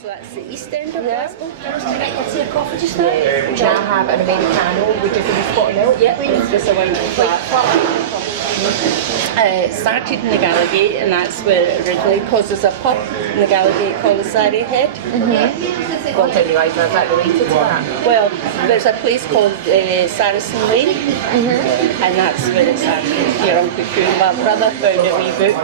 So that's the east end of Glasgow. I'll see a coffee just now. Can I have an Americano with just a spot of milk? Yeah, please. Just a white flat. It started in the Gallagate, and that's where it originally, because there's a pub in the Gallagate called the Saracen. Don't tell me why, is that related to that? Well, there's a place called Saracen Lane, and that's where it's at. Your Uncle Coon, my brother found a wee book.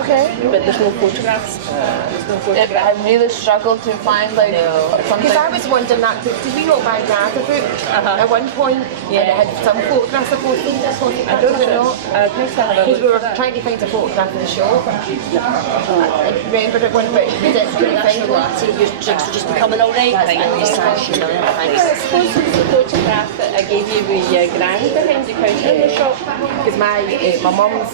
Okay. But there's no photographs. There's no I photographs. really struggled to find like something. Because I was wondering that, did we not buy Dad a book at one point? Yeah. And it had some photographs of both things. I don't know. Because we were trying to find a photograph of the show. I remember at one point we didn't find one. Your drinks are just becoming alright. Thanks. I suppose it's the photograph that I gave you with your granny behind the counter in the shop. Because my mum's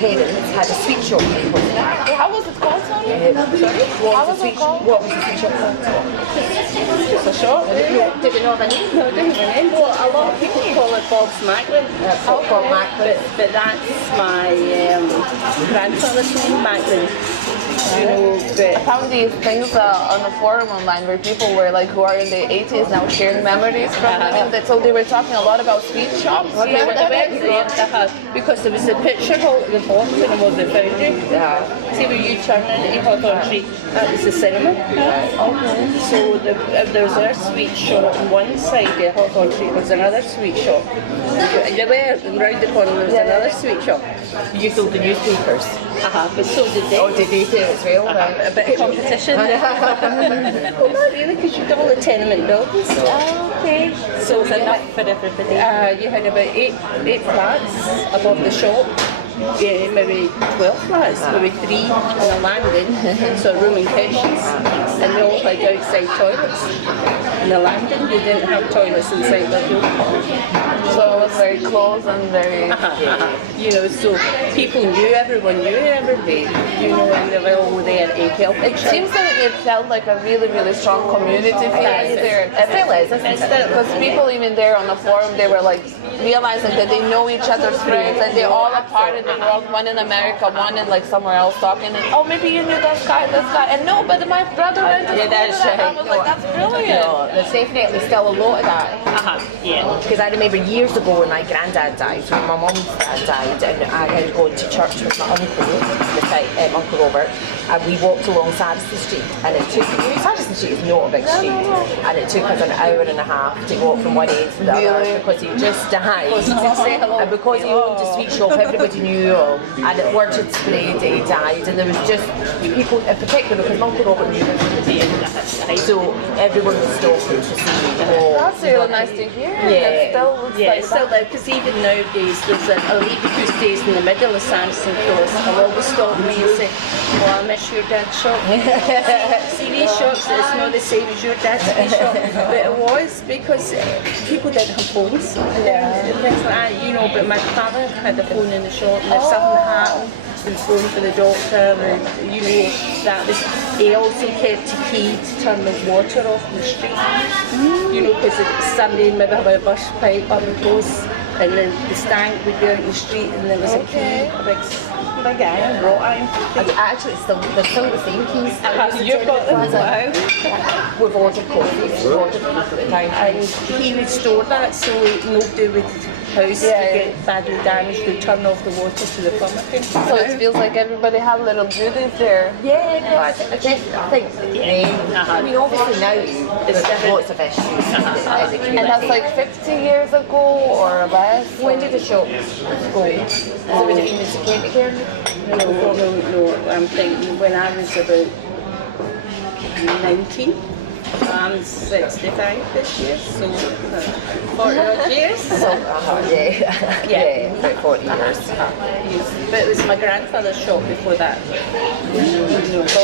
parents had a sweet shop in Portsmouth. How was it called, sorry? Sorry? How was it called? What was the sweet shop called? Just a shop. Did it not have a name? No, it didn't have a name. Well, a lot of people call it Bob's Macklin. Bob Macklin. But that's my grandfather's name, Macklin. You know, I found these things on the forum online where people were like, who are in their 80s now sharing memories from them. So they were talking a lot about sweet shops. yeah, because there was a picture hole at the bottom of the foundry. See where you turn into Hawthorne Street, that was the cinema. So there was a sweet shop on one side of Hawthorne Street, there was another sweet shop. And round the corner there was another sweet shop. You sold the newspapers. But so did they. Oh, did they too as well? A bit of competition. Well, not really, because you've got all the tenement buildings. Okay. So it's enough for everybody. You had about eight flats above the shop. Yeah, maybe 12 flats, maybe 3 on a landing, so room and kitchens, and they all had outside toilets. In the landing, they didn't have toilets inside the room. So it was very close and very... You know, so people knew, everyone knew everybody, you know, and they were all there to help It each other. seems that it felt like a really, really strong community feeling there. It still is, isn't it? Because people even there on the forum, they were like realizing that they know each other's friends and they're all a part of the world, one in America, one in like somewhere else talking, and oh, maybe you knew this guy, and no, but my brother went to school with that. I was like, that's brilliant. No, there's definitely still a lot of that. Yeah. Because I remember years ago when my granddad died, when my mum's dad died, and I had gone to church with my uncle, Uncle Robert, and we walked along Saracen Street, and it took, Saracen Street is not a big street, and it took us an hour and a half to walk from one end to the other, because he just died. And because he owned a sweet shop, everybody knew him, and the word had spread that he died, and there was just people, in particular, because Uncle Robert knew everybody, so everyone was stopping to see. That's really nice to hear. It's still there, because even nowadays there's a lady who stays in the middle of Saracen Cross. I'll always stop me and say, oh, I miss your dad's shop. See these shops, it's not the same as your dad's wee shop, but it was because people didn't have phones and things like that, you know, but my father had a phone in the shop, and if something happened, and phone for the doctor, and you know, that was, he also kept a key to turn the water off in the street, you know, because somebody maybe have a burst pipe up the post, and then the stank would be out in the street, and there was a key, a big iron, wrought iron. Actually, they're still the same keys. You've got them as well. We've ordered coffee, we've ordered coffee at the time. And he would store that so nobody would house would get badly damaged, would turn off the water to the plumber. So it feels like everybody had little duties there. Yeah, no, I think I mean, obviously now there's lots of issues in the community. And that's like 50 years ago or less. When did the shop go? So would it be Mr. Kent again? No, I'm thinking when I was about 19. I'm 65 this year, so 40 odd years. So, yeah, about 40 years. But it was my grandfather's shop before that. So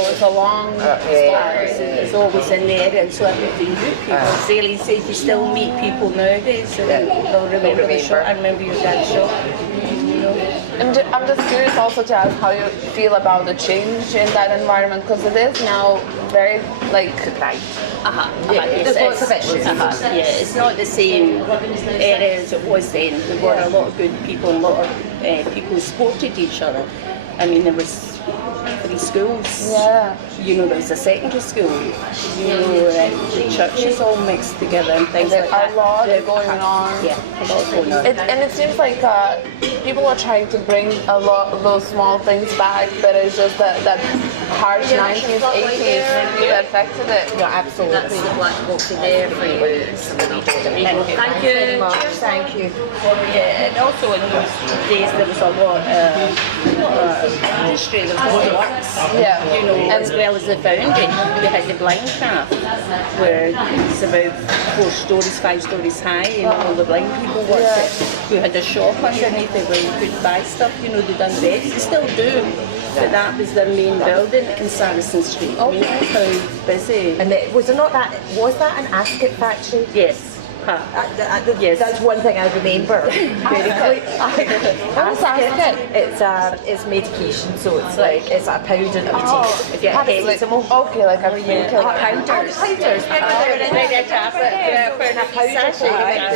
it's a long It's always in the area, and so everybody knew people. Sailing says you still meet people nowadays, and they'll remember the shop. I remember your dad's shop. I'm just curious also to ask how you feel about the change in that environment, because it is now very like There's lots of issues. Yeah, it's not the same area as it was then. There were a lot of good people, and a lot of people who supported each other. I mean, there was 3 three schools. Yeah. You know, there's a secondary school, you know, and the churches all mixed together and things There like that. are a lot There- going on. Yeah, a lot going on. And it seems like people are trying to bring a lot of those small things back, but it's just that harsh 90s, 80s that affected it. No, absolutely. That's the black box there for you. Thank you very much. Thank you. Yeah, and also in those days there was a lot of industry, there was a lot of works, Yeah. you know, And- as well as the foundry. We had the blind craft, where it's about 4 stories, 5 stories high, and all the blind people worked it. We had a shop underneath it where you could buy stuff, you know, they done beds, they still do. But that was their main building in Saracen Street. I mean, that's how busy. And was that an ascot factory? Yes. Yes. That's one thing I remember very clearly. What is ascot? It's medication, so it's like it's a powder that you take if you have eczema. Okay, like a painkiller. Powders. But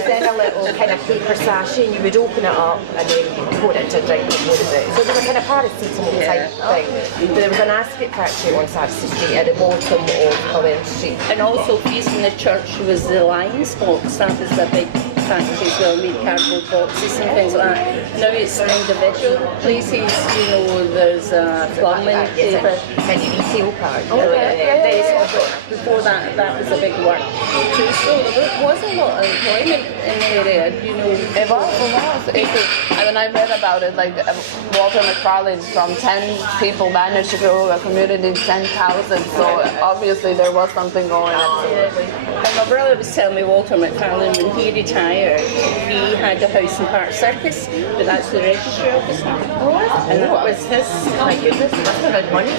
then a little kind of paper sachet, and you would open it up and then you pour it into a drink and load of it. So there was a kind of paracetamol type thing. But there was an ascot factory on Saracen Street at the bottom of Cullen Street. And also facing the church was the Lions box. That was the big factory as well, made cardboard boxes and things like that. Now it's individual places, you know, there's plumbing, paper. And you retail part. Before that, that was a big work too. So there was a lot of employment in the area, you know. It was. And then I read about it, like Walter McFarlane, from 10 people managed to grow a community to 10,000. So obviously there was something going on. And my brother was telling me Walter McFarlane, when he retired, he had a house in Park Circus, but that's the registry office now. And that was his. Oh my goodness, that's a bit money.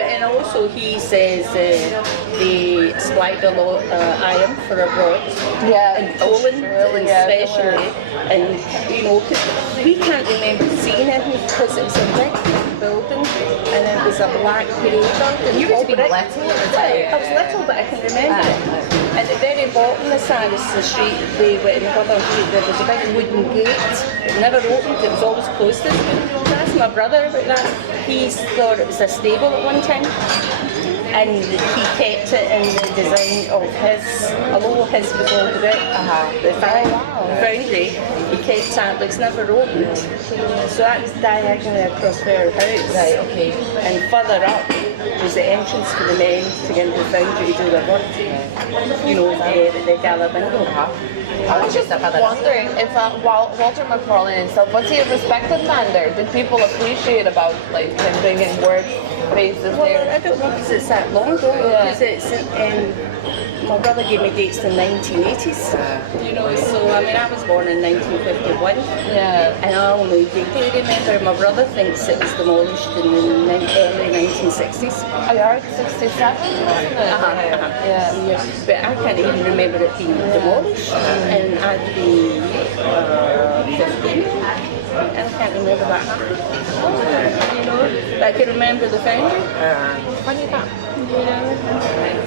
And also he says they supplied a lot of iron for abroad. Yeah, In Poland especially. And you know, 'cause we can't remember seeing it because it was a brick building and then it was a black grey building. You would all have been brick. little. I was little, but I can remember it. And at the very bottom of Saracen Street, we went in Hother Street, there was a big wooden gate. It never opened, it was always closed. I asked my brother about that. He thought it was a stable at one time. And he kept it in the design of his, although his was all brick, the foundry, he kept that, but it's never opened. So that was diagonally across our house. Right, okay. And further up was the entrance for the men to get into the foundry to do their work. You know, the gala bingo. I was just wondering if Walter McFarlane himself, was he a respected man there? Did people appreciate about like him bringing work spaces Well, there? I don't know because it's that long ago. Because it's my brother gave me dates in the 1980s. You know, so I mean, I was born in 1951. Yeah. And I only vaguely remember. My brother thinks it was demolished in the early 1960s. Oh, you are 67, wasn't it? Yeah. But I can't even remember it being demolished. And I'd be 15. And I can't remember that happening. You know, I can remember the foundry. Funny that.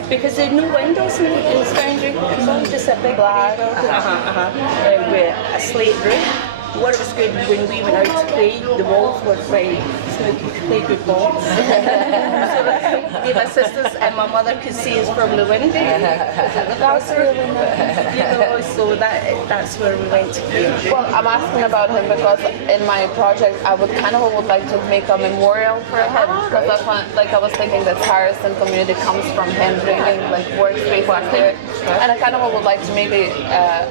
Because there's no windows in this foundry. It's all just a big Black. building with a slate roof. What was good when we went out to play, the walls were quite smoky to play good balls. So that my sisters and my mother could see us from the window. That's really nice. You know, so that's where we went to play. Well, I'm asking about him because in my project I would like to make a memorial for him because I was thinking that Saracen community comes from him bringing like workspaces there, and I kind of would like to maybe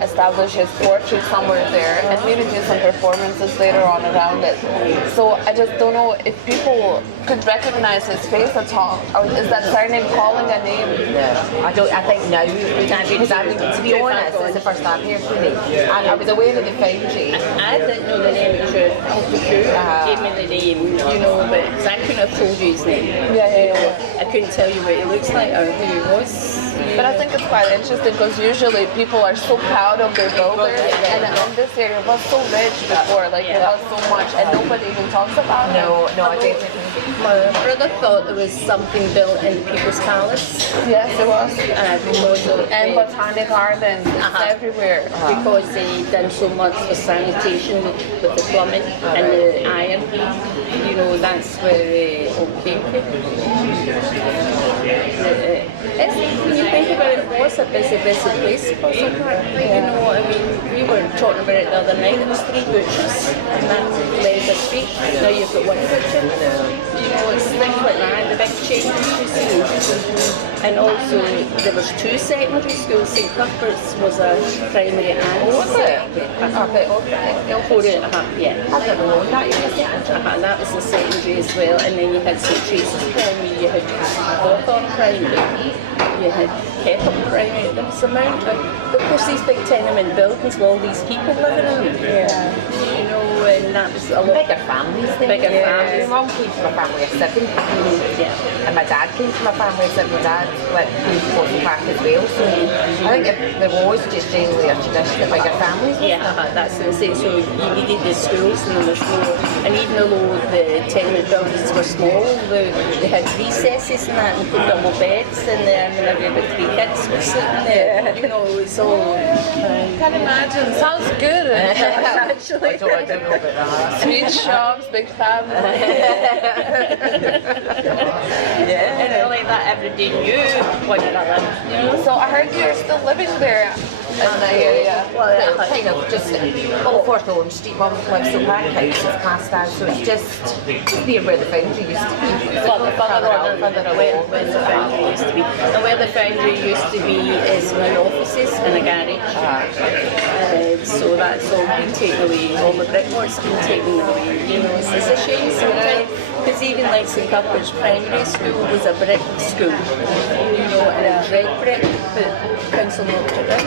establish his portrait somewhere there and maybe do some performances later on around it. So I just don't know if people could recognize his face at all, or is that surname calling a name? No, I don't. I think no, because I mean, to be honest, it's the first I've heard from me. And I was aware of the foundry. I didn't know the name until Uncle Drew gave me the name, you know, but 'cause I couldn't have told you his name. Yeah. I couldn't tell you what he looks like or who he was. But I think it's quite interesting because usually people are so proud of their builders, and this area was so rich before, like it was so much, and nobody even talks about it. No, I definitely My brother thought there was something built in the People's Palace. Yes, it was. Because of And the- Botanic Gardens, it's everywhere. because they done so much for sanitation with the plumbing and the iron. You know, that's where it all came from. When you think about it, it was a busy place. Castle Park. You know, I mean, we were talking about it the other night. There was 3 butchers in that length of street. Now you've got 1 butcher. You know, it's things like that. The big changes you see. And also, there was 2 secondary schools. St Cuthbert's was a primary and Was it? secondary. Yeah. I've never known that. That was the secondary as well, and then you had St Teresa's Primary, you had Hawthorne Primary, you had Kettle Primary. There was a amount of course, these big tenement buildings with all these people living in them. Yeah. You know, and that was a lot Bigger families then. Bigger families. My mum came from a family of 7. Yeah. And my dad came from a family of 7. My dad came from Botany Park as well. So I think there was just generally a tradition of bigger families. Yeah, that's what I'm saying. So you needed the schools and there was more, and even though the tenement buildings were small, they had recesses and that, and put double beds in there, and maybe about 3 kids were sitting there. You know, it's all. Can't imagine. Sounds good. Actually. I don't know about that. Sweet shops, big family. And like that, everybody knew one another. You know? So I heard you're still living there in the area. Well, Kind of just all 4th Orange Street. Mum lives in Black House, it's classed as, so it's just near where the foundry used to be. Further on, where the foundry used to be. And where the foundry used to be is in offices and a garage. So that's all been taken away. All the brickwork's been taken away. You know, it's a shame sometimes. Because even like St Cuthbert's Primary School was a brick school. You know, and it was red brick, but council knocked it down.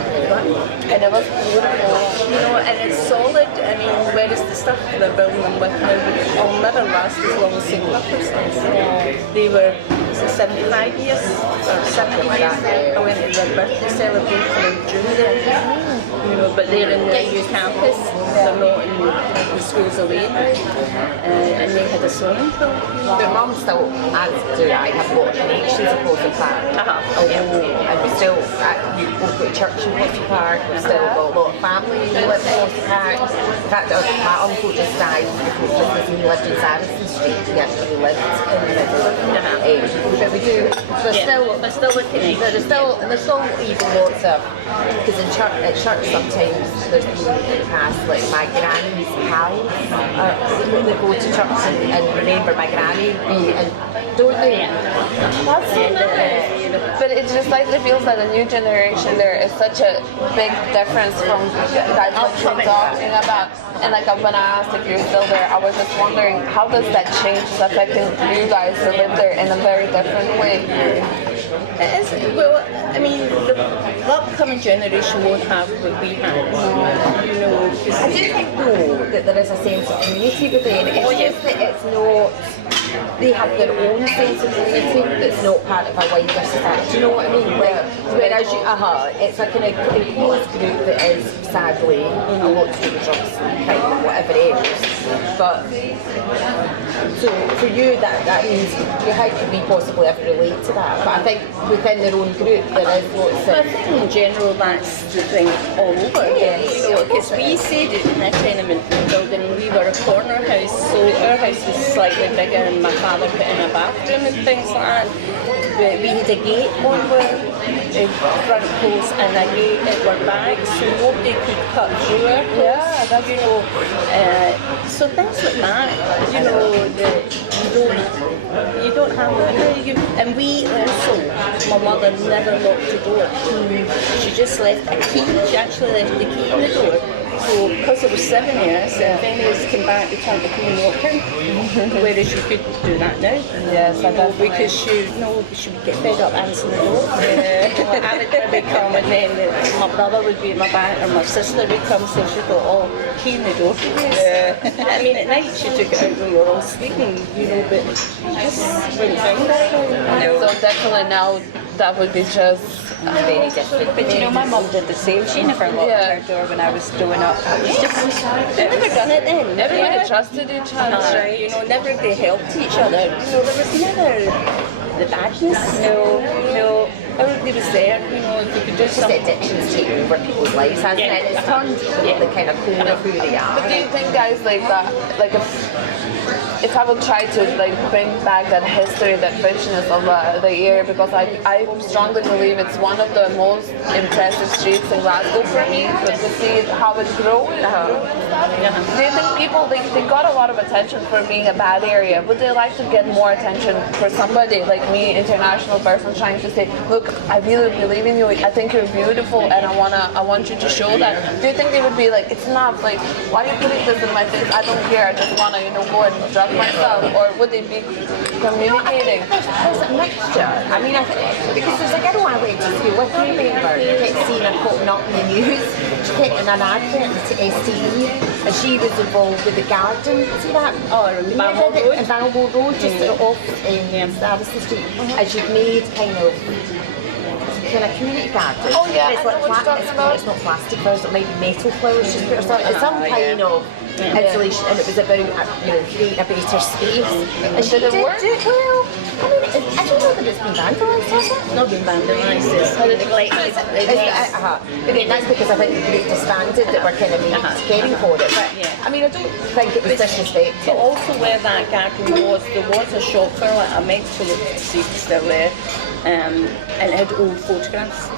And it was beautiful. You know, and it's solid. I mean, whereas the stuff they're building them with now will never last as long as St Cuthbert's does. They were 75 years or 70 years. I went to their birthday celebration in June there. You know, but they're in the new campus. They're not in the schools away now. And they had a swimming pool. But Mum still, as do I, have a lot of connections across the park. And we still, we've both got church in Botany Park, we've still got a lot of family who live in Botany Park. In fact, my uncle just died before Christmas and he lived in Saracen Street. He actually lived in the middle. But we do, there's still even lots of, because at church sometimes there's people in the past, like my granny's pals, they go to church and remember my granny, and don't they? That's so nice. But it's just like it feels that the new generation there is such a big difference from guys like you're talking about. And like when I asked if you're still there, I was just wondering how does that change is affecting you guys who live there in a very different way. It is, well, I mean, the upcoming generation won't have what we had. You know, I do think though that there is a sense of community within it. It's just that it's not, they have their own sense of community that's not part of a wider society. Do you know what I mean? Like, whereas you, it's a kind of closed group that is sadly a lot to do with drugs and crime and whatever else. But so for you that means how could we possibly ever relate to that? But I think within their own group there is lots I of. think in general that's the thing all over. Yes. You know, because we stayed in a tenement building and we were a corner house, so our house was slightly bigger and my father put in a bathroom and things like that. But we had a gate on our front post and a gate at our back, so nobody could cut through our post. Yeah, that's you know. So things like that, you know, that you don't have that now. And we also, my mother never locked the door. She just left a key. She actually left the key in the door. So because there were 7 years, if anyone came back, they turned the key and walked in. Whereas you couldn't do that now. Yes, I definitely. Because she would get fed up answering the door. I would maybe come and then my brother would be at my back or my sister would come, so she'd go, oh, key in the door. I mean, at night she took it out when we were all sleeping, you know, but you just wouldn't find that. So definitely now that would be just very different. But you know, my mum did the same. She never locked Yeah. her door when I was growing up. It was just, never done it then. everybody trusted each other. You know, never they helped each other. You know, there was never the badness. No. Everybody was there. You know, if you could do Just something. addictions take over people's lives, hasn't Yeah. it? It's turned the kind of core of who they are. But do you think, guys, like that, like if I would try to like bring back that history, that richness of the area, because I strongly believe it's one of the most impressive streets in Glasgow for me, but to see how it grows. Do you think people, they got a lot of attention for being a bad area? Would they like to get more attention for somebody like me, international person, trying to say, look, I really believe in you, I think you're beautiful, and I want you to show that? Do you think they would be like, it's not like, why are you putting this in my face? I don't care, I just want to, go and drug myself? Or would they be communicating? There's a mixture. I mean, I think, because there's a girl I went to school with, I remember, you kept seeing her popping up in the news. She kept in an advert to STE, and she was involved with the garden. See that? Oh, in Balmoral Road? In Balmoral Road, just off Saracen Street. And she'd made kind of community garden. Oh, yeah, It's I know what you're talking about. It's not plastic flowers, it might be metal flowers. She's put herself, it's some kind of installation, and it was about creating a better space. And she Did it work? Well, I mean, I don't know that it's been vandalised, has it? It's not been vandalised. It's neglected. But then that's because I think the group disbanded that were kind of caring for it. But I mean, I don't think it was But disrespectful. also where that garden was, there was a shop for like a mental see if it's still there, and it had old photographs.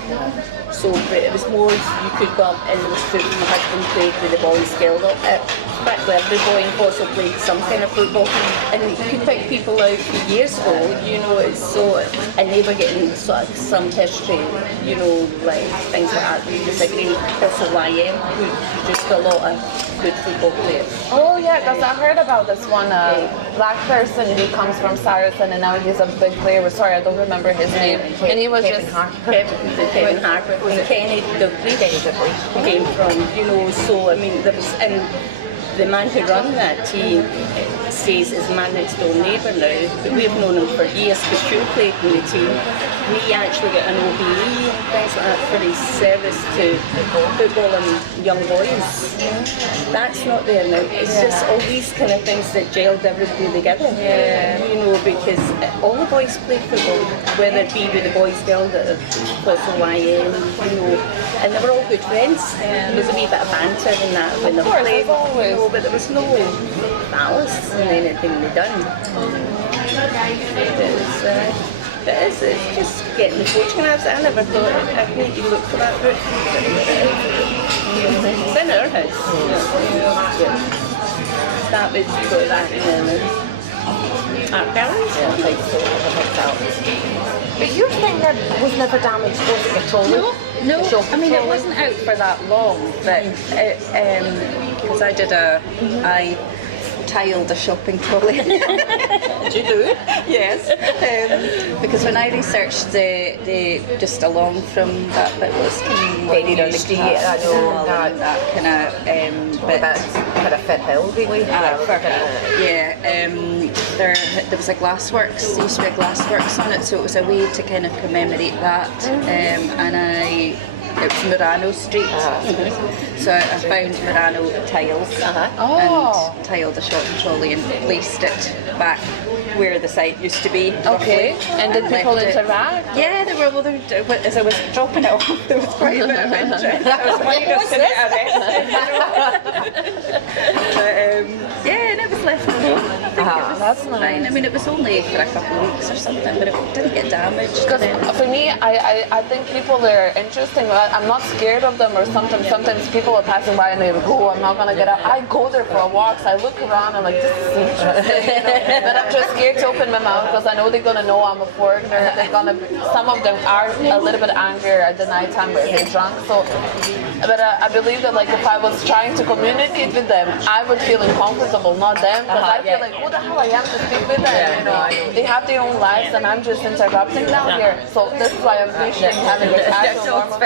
So but it was more you could go up and there was food. My husband played with the boys guild up at back where every boy in Corso played some kind of football, and you could pick people out years ago. You know, it's so, and they were getting sort of some history. You know, like things like that. There's a great Corso YM who produced a lot of good football players. Oh yeah, because I heard about this one black person who comes from Saracen, and now he's a big player. Sorry, I don't remember his name. And he was Kevin just Harper. Kevin Harper and Kenny Duffy came from, you know, so I mean there was, and the man who run that team says is my next door neighbour now, but we've known him for years because Hugh played in the team. We actually got an OBE and things like that for his service to football and young boys. That's not there now. It's just all these kind of things that gelled everybody together. You know, because all the boys played football, whether it be with the boys guild at Fossil YM, you know, and they were all good friends. There was a wee bit of banter in that when they were playing, you know, but there was no malice in anything they done. It's just getting the photographs. I never thought I'd need to look for that book. It's in our house. That was for that in the art gallery. But your thing was never damaged, was it, at all? No, I mean it wasn't out for that long, but because I did I tiled a shopping trolley. Did you do it? Yes, because when I researched the just along from that bit was Very on the street, Cat, I know, that kind of But that's kind of Fit Hill, really. there was a glassworks. There used to be a glassworks on it, so it was a way to kind of commemorate that. It was Murano Street, so I found Murano tiles and tiled a shopping trolley and placed it back where the site used to be. okay. roughly, And did people left it. interact? Yeah, they were. Well, as I was dropping it off, there was quite a bit of interest. I was wondering if I was going to get arrested. But and it was left alone. I think it was that's fine. nice. I mean, it was only for a couple of weeks or something, but it didn't get damaged. Because for me, I think people are interesting. I'm not scared of them, or sometimes people are passing by and they go, I'm not gonna get up. I go there for a walk, so I look around and like, this is interesting, but I'm just scared to open my mouth because I know they're gonna know I'm a foreigner. They're gonna some of them are a little bit angry at the night time where they're drunk. So, but I believe that like if I was trying to communicate with them, I would feel uncomfortable, not them, because I feel like who the hell I am to speak with them. You know, they have their own lives and I'm just interrupting down here. So this is why I'm appreciating having a casual normal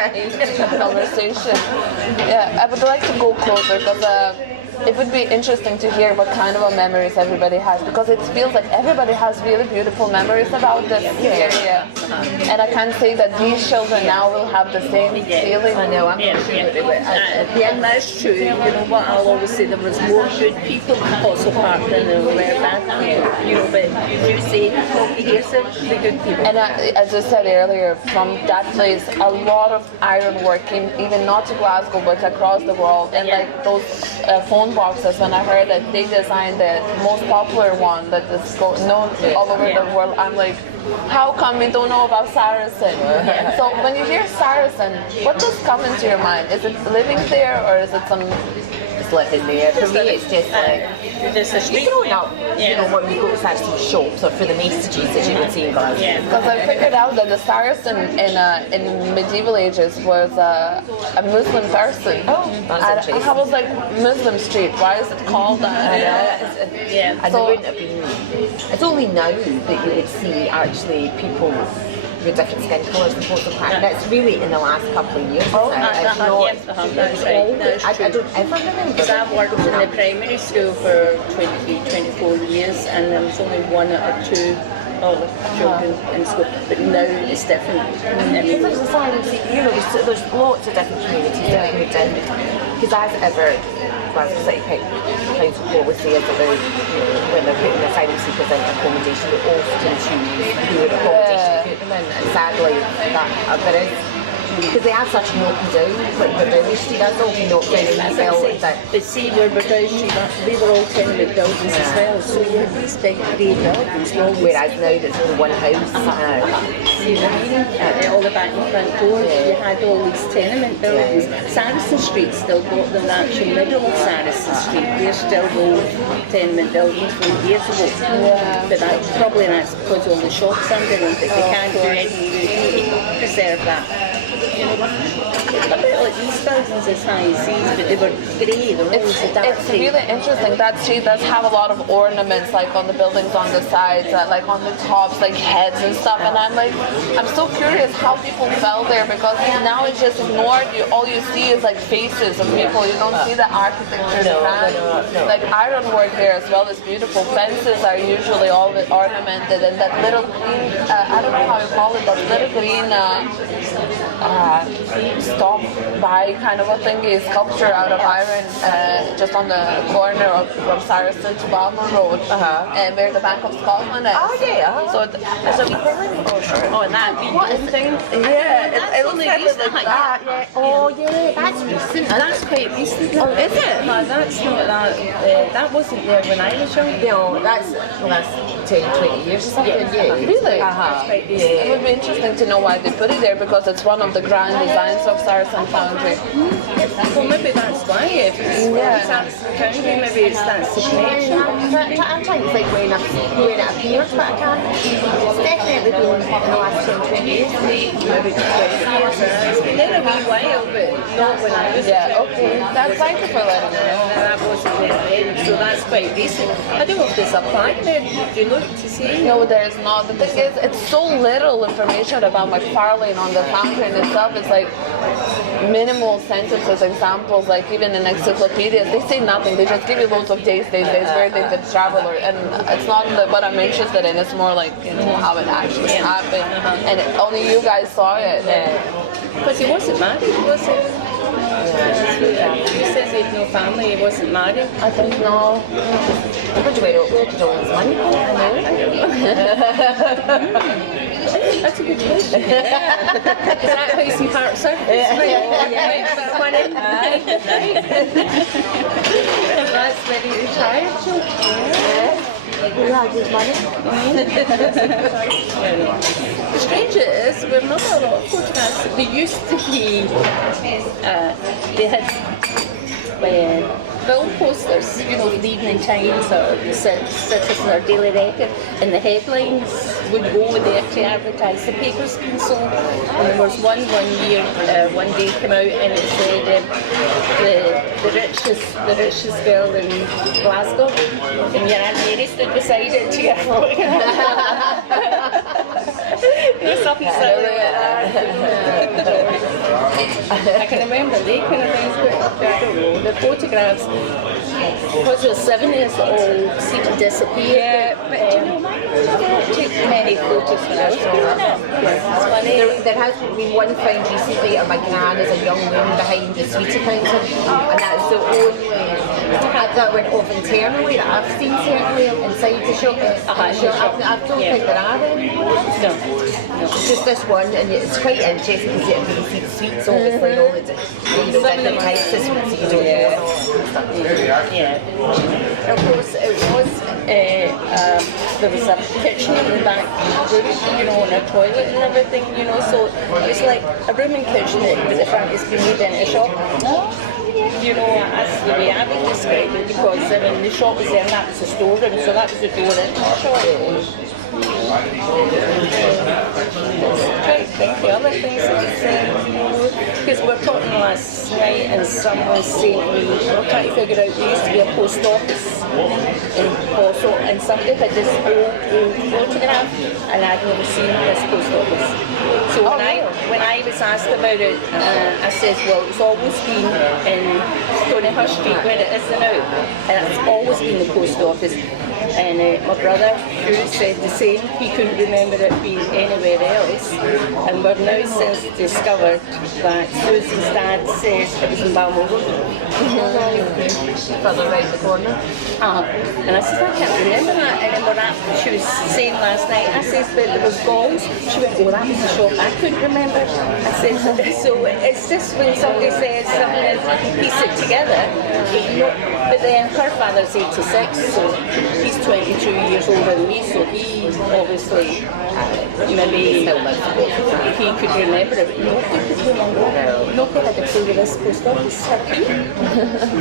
conversation. Yeah, I would like to go closer because it would be interesting to hear what kind of memories everybody has, because it feels like everybody has really beautiful memories about this area. And I can say that these children now will have the same feeling. I know, I'm sure that they would. And that's true. You know what, I'll always say there was more good people in Fossil Park than there were bad people. You know, but you say nobody hears it, the good people. And as I said earlier, from that place, a lot of ironwork came, even not to Glasgow, but across the world. And like those phone boxes, when I heard that they designed the most popular one that is known all over the world, I'm like, how come we don't know about Saracen? So when you hear Saracen, what does come into your mind? Is it living there, or is it some... Living there. For me, it's just like just a street. growing up. You know, when we go to Saracen shops or for the messages that you would see in Glasgow. Because I figured out that the Saracen in medieval ages was a Muslim person. Oh, that's interesting. I was like, Muslim street, why is it called that? And So- there wouldn't have been. It's only now that you would see actually people with different skin colours in Fossil Park. That's really in the last couple of years. It's not, That's right. That's I true. don't ever remember. Because I've worked in the primary school for 23, 24 years, and there was only one or two children in school. But now it's different. I mean, There's a silence, you know, there's lots of different communities that moved in. Because as ever, Glasgow City Council policy is about, you know, when they're putting asylum seekers into accommodation, they often choose who accommodation to put them in. And sadly, there is, because they have such knocked down, like Berdownie Street, that's all been knocked down and rebuilt. but see, where Berdownie Street, they were all tenement buildings as well, so you had these big grey buildings. Whereas now there's only one house. See what I mean? All the back and front doors, you had all these tenement buildings. Saracen Street still got the actual middle of Saracen Street. They're still old tenement buildings from years ago. But that's because all the shops underneath it. They can't do anything to preserve that. You know, a bit like these buildings as high as these, but they were grey, they were always a dark It's grey. really interesting. That street does have a lot of ornaments, like on the buildings on the sides, like on the tops, like heads and stuff. And I'm like, I'm so curious how people fell there, because now it's just ignored. All you see is like faces of people. You don't see the architecture, the grand, like ironwork there as well is beautiful. Fences are usually all ornamented, and that little green, I don't know how you call it, that little green stop by kind of a thingy sculpture out of iron just on the corner of from Saracen to Balmer Road, and where the Bank of Scotland is. Oh yeah. So there's a wee thing. Oh, and that What is thing? Yeah, it looks like that. Yeah. Oh yeah, that's recent. That's quite recent. Oh, is it? No, that's not that. That wasn't there when I was young. No, that's 10, 20 years or something. Yeah. Really? That's quite It recent. would be interesting to know why they put it there, because it's one of the grand designs of Saracen Foundry. Well, maybe that's why. If it's Saracen Foundry, maybe it's that's the connection. I'm trying to think when it appeared, but I can't. It's definitely been in the last 10, 20 years. Maybe 20 years. It's been there a wee while, but not when I was Yeah, okay. Thank you for letting me know. That wasn't there then, so that's quite recent. I don't know if there's a plaque there. Do you look to see? No, there's not. The thing is, it's so little information about McFarlane on the foundry in itself. It's like minimal sentences, examples, like even in encyclopedias, they say nothing. They just give you loads of days where they did travel, and it's not what I'm interested in. It's more like, you know, how it actually happened, and only you guys saw it. Because he wasn't married, was he? He says he had no family, he wasn't married. I think no. Where did all his money go? That's a good question. Is that how you see Park Circus? Yeah. One in. That's when he retired. Who had his money? The strange it is, we've not got a lot of photographs. They used to be, they had film posters, you know, the Evening Times or the Citizen or Daily Record, and the headlines would go there to advertise the papers being sold. And there was one year, one day came out and it said the richest girl in Glasgow, and your Aunt Mary stood beside it to your photograph. There's something silly like that. I can remember they kind of things, but I don't know. The photographs, because I was 7 years old, seem to disappear. Yeah, but do you know, I never took many photos when I was growing up. It's funny. There has been one found recently of my gran as a young woman behind the sweetie counter, and that's the only that went off internally that I've seen certainly inside the shop. I don't think there are any. No. It's just this one, and it's quite interesting because you can see the sweets obviously and all the different types of sweets you don't know. Yeah. Of course, it was, there was a kitchen in the back room, you know, and a toilet and everything, you know, so it was like a room and kitchen that the front has been made into a shop. You know, that's the way I would describe it, because I mean, the shop was there and that was the storeroom, so that was the door into the shop. Trying to think the other things that you said, you know, because we were talking last night and someone was saying to me, we were trying to figure out, there used to be a post office in Porto, and somebody had this old photograph, and I'd never seen this post office. So when I was asked about it, I said, well, it's always been in Stonyhurst Street where it is now, and it's always been the post office. And my brother, who said the same, he couldn't remember it being anywhere else. And we've now since discovered that Susan's dad says it was in Balmoral. Further around the corner. And I said, I can't remember that. And then she was saying last night, I said, but there was balls. She went, oh, that was the shop. I couldn't remember. I said, so it's just when somebody says something and piece it together. But then her father's 86, so he's 22 years older than me, so he obviously maybe if he could remember it, but nobody could remember. Nobody had a clue where this post office had been.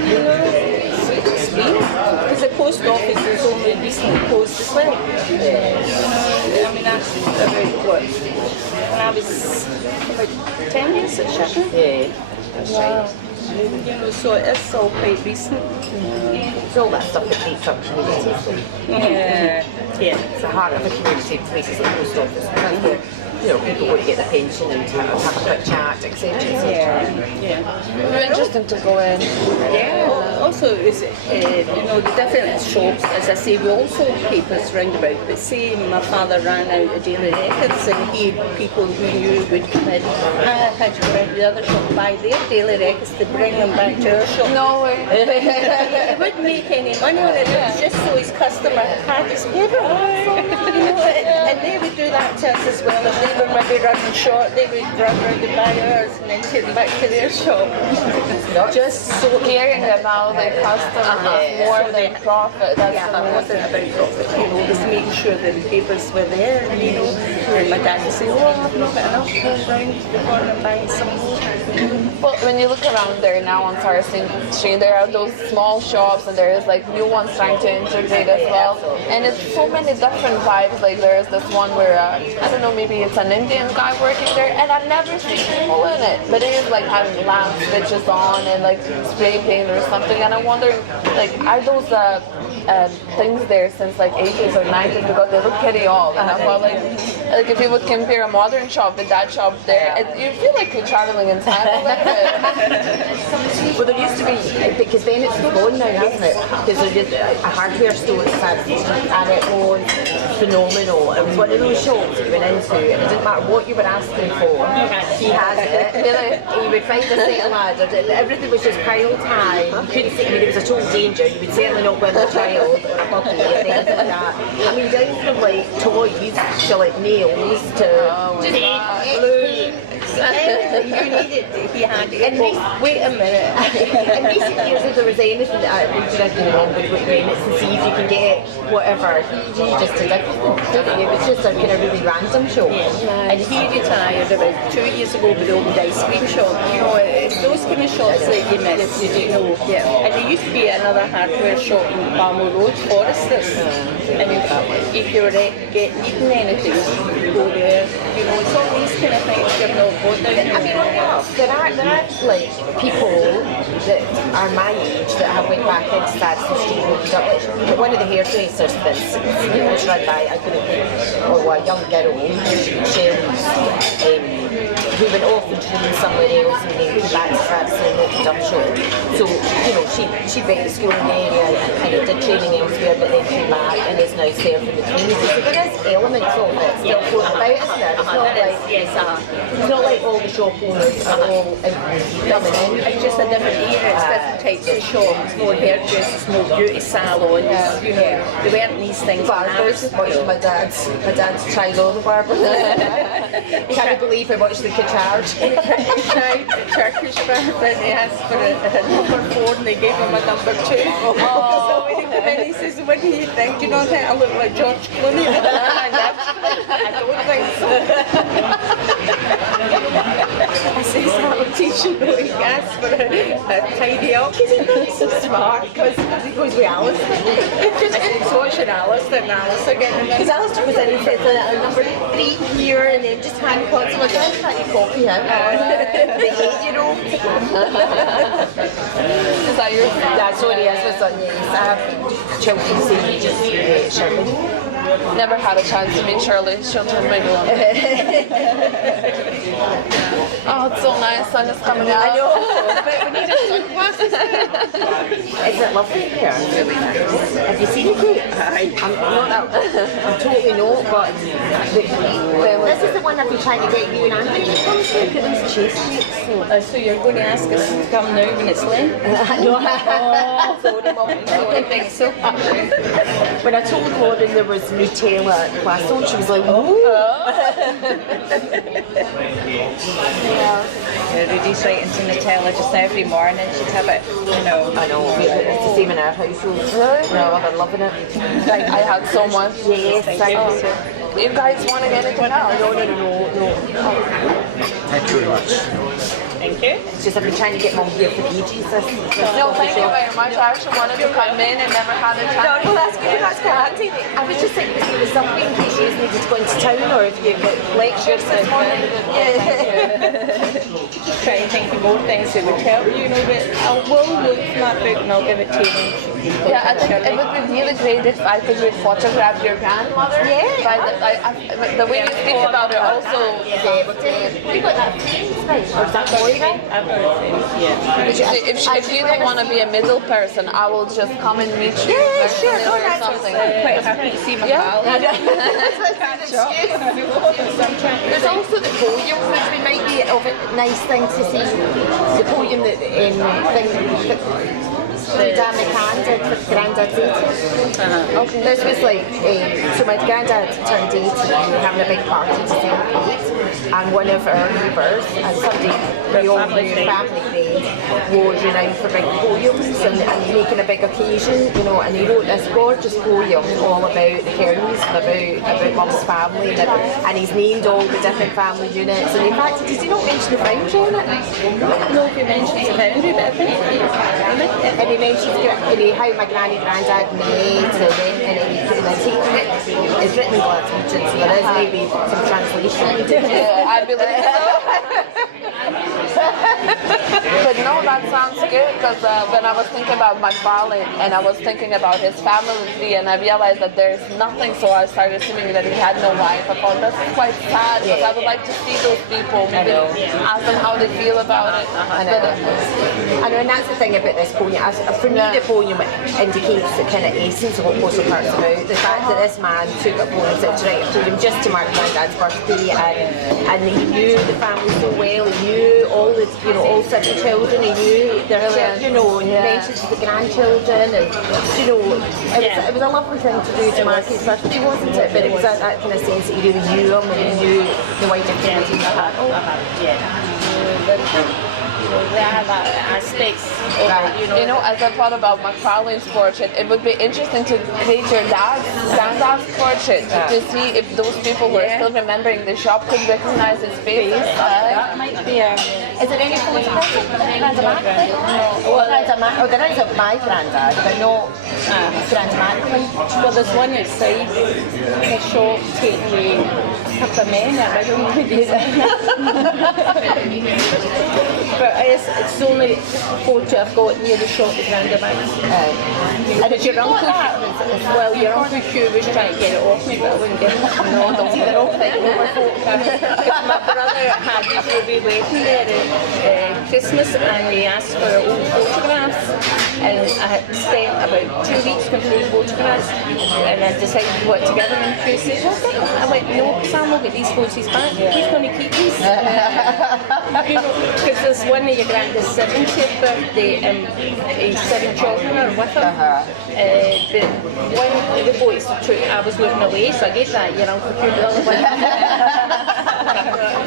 You know, it's weird. Because the post office is only recently closed as well. I mean, that's about what? When I was about 10 years at Sheffield. Yeah, that's right. You know, so it's all quite recent. It's all that stuff that makes up communities. Yeah. It's the heart of a community, places like post office. That's where, you know, people go to get their pension and have a quick chat, etc. Yeah. Very interesting to go in. Yeah. Also, is you know, the different shops, as I say, we also papers round about. But say my father ran out of daily records, and he had people who knew would come in. I had to go round to the other shop, buy their daily records to bring them back to our shop. No way. He wouldn't make any money on it. It was just so his customer had his paper. You know, and they would do that to us as well. If they were maybe running short, they would run round and buy ours and then take them back to their shop. Just so caring about the customer more than profit. That's It wasn't about profit, you know, it was making sure that the papers were there, you know. And my dad would say, oh, I've not got enough to go round the corner and buy some more. Well, when you look around there now on Saracen Street, there are those small shops and there is like new ones trying to integrate as well. And it's so many different vibes. Like there is this one where, I don't know, maybe it's an Indian guy working there, and I've never seen people in it. But it is like having lamp stitches on and like spray paint or something. And I'm wondering, like, are those things there since like 80s or 90s, because they look pretty old. And I felt like if you would compare a modern shop with that shop there, you feel like you're traveling in time a little bit. Well, there used to be, because then it's gone now, hasn't it? Because there was a hardware store at Saracen Street, and it was phenomenal. It was one of those shops that you went into, and it didn't matter what you were asking for, he had it. He would find a set of ladders, and everything was just piled high. You couldn't see, I mean, it was a total danger. You would certainly not go in with a child or a puppy or anything like that. I mean, down from like toys to like nails to just glue. You needed, he had it. Wait a minute. In recent years, if there was anything that I didn't remember with units and see if you can get whatever, he just did everything, didn't he? It was just a kind of really random show. And he retired about 2 years ago with the old ice cream shop. You know, it's those kind of shops that you miss, you know. And there used to be another hardware shop in Balmoral Road, Foresters. And if you were needing anything, you go there. You know, it's all these kind of things you're not going down. I mean, there are like people that are my age that have went back into Saracen Street and opened up. Like, one of the hairdressers, for instance, was run by a young girl, Cheryl's he went off and trained somewhere else and then came back to Saracen and opened up shop. So, you know, she went to school in the area and did training elsewhere, but then came back and is now serving the community. So there is elements of it still floating about, isn't there? It's not like, it's not like all the shop owners are all coming in. It's just a different era, it's different types of shops, more hairdressers, more beauty salons, you know, there weren't these things. Barbers, watched my dad's tried all the barbers. Can't believe how much they could charge. He tried the Turkish barber and he asked for a number 4 and they gave him a number 2. So when he came in he says, what do you think? Do you not think I look like George Clooney? I don't think so. I says, that'll teach you what he asked for a tidy up. Because he thinks so smart, because he goes with Alice. He's watching Alistair and Alistair getting him in. Because Alistair was in and says number 3 here and then just hand pots him. I can't you copy him? The 8-year-old. Is that your That's what he is with son, yes. I have children saying just Shirley. Never had a chance to meet Shirley's children, maybe one day. Oh, it's so nice, sun is coming out. I know, but we need a sunglasses. Is it lovely here? Really nice. Have you seen it, Kate? I'm totally not, but this is the one I've been trying to get you and Andy to come to. Look at those cheesecakes. So you're going to ask us to come now when it's Lent? No. Sorry, Mum. I don't think so. When I told Lauren there was Nutella croissant, she was like, oh. Rudy's right into Nutella just every morning. She'd have it, you know. I know, it's the same in our household. Really? No, I've been loving it. Like, I had so much. Yes, thank you. You guys want to get anything else? No. Thank you very much. Thank you. It's just I've been trying to get Mum here for ages. No, thank you very much. I actually wanted to come in and never had a chance. No, that's good. That's good. I was just thinking if there was something in case you needed to go into town or if you've got lectures this morning. Try and think of more things that would help you, know, but I will look for that book and I'll give it to you. Yeah, I think it would be really great if I could photograph your grandmother. Yeah. The way you speak about her also. We got that frame, right? Or is that more? I've got it, yeah. If you don't want to be a middle person, I will just come and meet you. Yeah, sure. Or No, that's something. Quite happy to see my pal. There's also the podium, which we might be a nice thing to see. The podium that Dan McCann did for Grandad's 80th. Okay. This was like, so my granddad turned 80 and we were having a big party to celebrate. And one of our neighbours and somebody we all knew, family friend, was renowned for big podiums and making a big occasion, you know, and he wrote this gorgeous poem all about the Kerrys and about Mum's family and he's named all the different family units and in fact, did he not mention the foundry in it? I don't know if he mentions the foundry, but I think and he mentions how my granny granddad met and it's written in Glaswegian, so there is maybe some translation. I believe so. But no, that sounds good because when I was thinking about McFarlane and I was thinking about his family tree and I realized that there's nothing, so I started assuming that he had no wife. I thought that's quite sad because I would like to see those people, maybe ask them how they feel about it. I know, and that's the thing about this poem. For me, the poem indicates the kind of essence of what Postal Park's about. The fact that this man took it upon himself to write a poem just to mark my dad's birthday, and he knew the family so well. He knew all the, all 7 children. He knew their, and mentions to the grandchildren, and it was a lovely thing to do to mark his birthday, wasn't it? But it was that kind of sense that he really knew him and he knew the wider community. They have aspects of as I thought about McFarlane's portrait, it would be interesting to create your granddad's portrait to see if those people who are still remembering the shop could recognize his face. that might be Is there any photographs of Grandad Macklin? No. There is of my granddad, but not Grandad Macklin. well, there's one outside the shop taking away a couple of men. I don't know who these are. But Yes, it's the only photo I've got near the shop with Granda Max. Because your uncle, well, your uncle Hugh was trying to get it off me, but I wouldn't get it. No, they're all fighting over photographs. Because my brother had his ruby wedding there at Christmas, and he asked for old photographs, and I had spent about 2 weeks going through photographs, and I decided what to give him, and Hugh said, I went, no, Sam will get these photos back. He's going to keep these. Because there's one of your granddad's 70th birthday, and his 7 children are with him. But one of the photos I took, I was looking away, so I gave that your uncle Hugh the other one.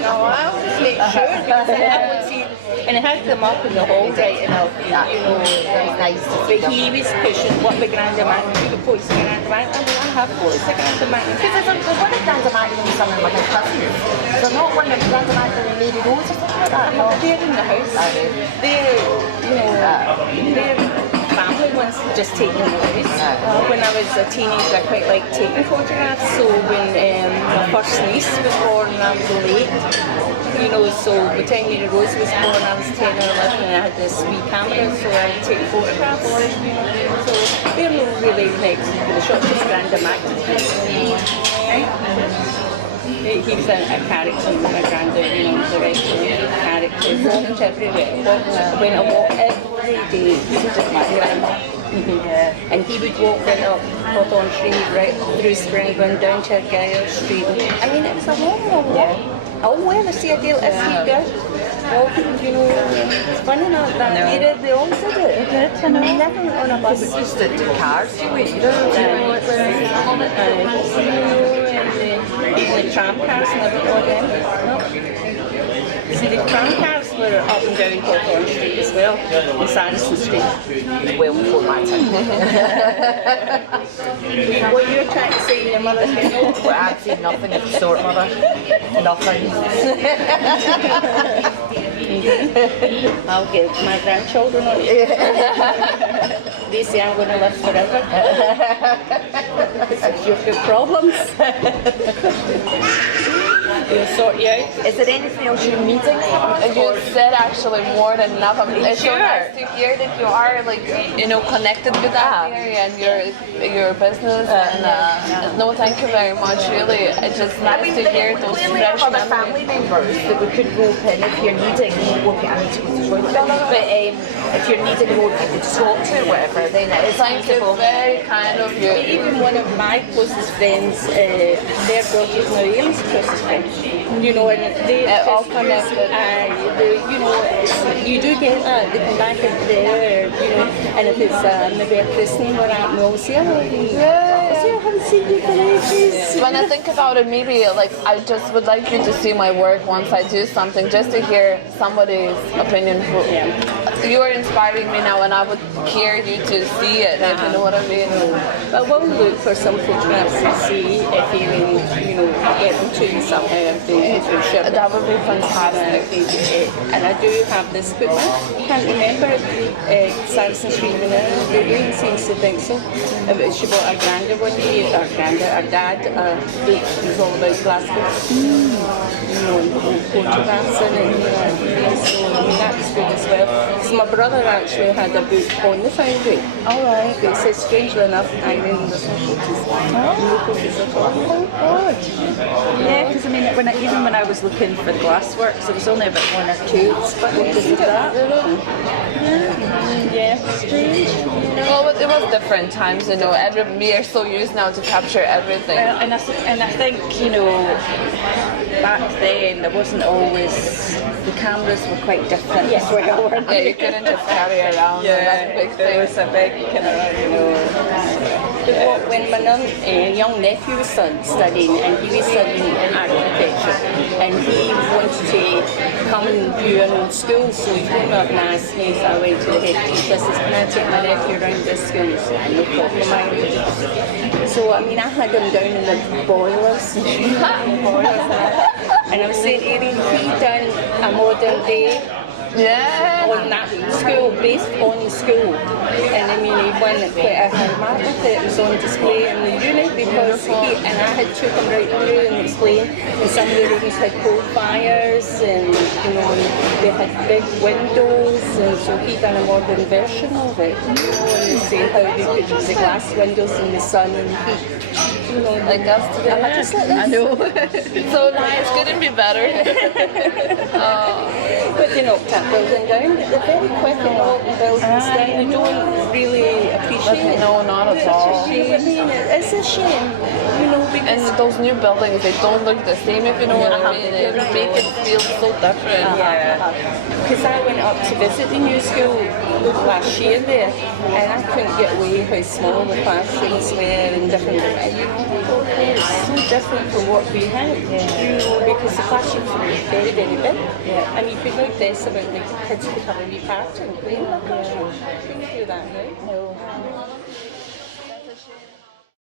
No, I'll just make sure, because I would see, and it had them up in the hall right enough, you know. That was nice. But he was pushing what the Granda Mac, you could photos of Granda Mac, I mean, I have photos of Granda Mac. Because there's one of Granda Magdalene and some of my cousins. They're not one of Granda Magdalene and Lady Rose or something like that. No, they're in the house. They're, you know, they're family ones just taking the house. When I was a teenager, I quite liked taking photographs. So when my first niece was born, I was 8. You know, so the time Lady Rose was born, I was 10 or 11, and I had this wee camera, so I would take photographs. You know, so they're not really next to the shop, just Granda Mac. He was a character, my granddad, you know, the right character. Walked everywhere. Went a walk every day. My grandma. And he would walk right up Hawthorne Street, right through Springburn, down to Argyle Street. I mean, it was a long walk. Oh, well, I see a deal if you go walking, you know, it's funny enough that era, they all did it. They did, I know. Never on a bus. It's just the cars, you know, and even the tram cars never got them. No. See, the tram cars were up and down Hawthorne Street as well, and Saracen Street. well before my time. What you were trying to say, your mother's getting old? Well, I'd say nothing of the sort, mother. Nothing. I'll give my grandchildren on it. They say I'm going to live forever. If you've got problems, we'll sort you out. Is there anything else you're needing? You said actually more than enough. I mean, it's so Sure. nice to hear that you are like, you know, connected with that area and your business. And no, thank you very much. Really, it's just nice to hear those clearly fresh have other memories. family members that we could rope in if you're needing. Okay, I need to go to the toilet. But if you're needing more people to talk to or whatever, then it is Thank you, useful. very kind of you. Even one of my closest friends, their daughter's now Ian's closest friend. You know, and they all connected. You know, you do get that. They come back in there, you know, and if it's maybe a christening or that, we'll say, I haven't seen you for ages. When I think about it, maybe like I just would like you to see my work once I do something, just to hear somebody's opinion. You are inspiring me now, and I would care you to see it. If you know what I mean. But we'll look for some photographs and see if you can, you know, get them to you somehow. If they ship it. That would be fantastic. And I do have this book. I can't remember Saracen Street Manila. It seems to think so. She bought a Granda one day, our dad, book was all about Glasgow. You know, and photographs in it, you know, so I mean, that's good as well. So my brother actually had a book on the foundry. All right. It says, strangely enough, I mean, there's no photos. No photos at all. Oh God. Yeah, because I mean, even when I was looking for the glassworks, there was only about 1 or 2 photos of that. Yeah, strange. Well, it was different times, you know. We are so used now to capture everything. And I think, you know, back then there wasn't always, the cameras were quite different as well, weren't Yeah, they? you couldn't just carry around that big thing. There was a big kind of, you know. When my young nephew was studying, and he was studying architecture, and he wanted to come and view an old school, so he phoned up and asked me, so I went to the head teacher, I says, can I take my nephew around this school? He said, no problem, I would. So, I mean, I had him down in the boilers, and I was saying, Erin, he done a modern day on that school, based on the school. And I mean, he won quite a high mark with it. It was on display in the unit because I had took him right through and explained. And some of the rooms had coal fires, and you know, and they had big windows, and so he done a modern version of it, you know, and saying how they put the glass windows in the sun and heat, you know, Like us today. just like this. I know. So nice, couldn't be better. But they knocked that building down, but they're very quick at knocking buildings down. They don't really appreciate it. No, not at all. I mean, it's a shame, you know, because And those new buildings, they don't look the same, if you know what I mean. They make it feel so different. because I went up to visit the new school last year there, and I couldn't get away how small the classrooms were and different. It's so different from what we had, you know, because the classrooms were very, very big, and you could not guess about the kids could have a wee party and play in the classroom. You couldn't do that now.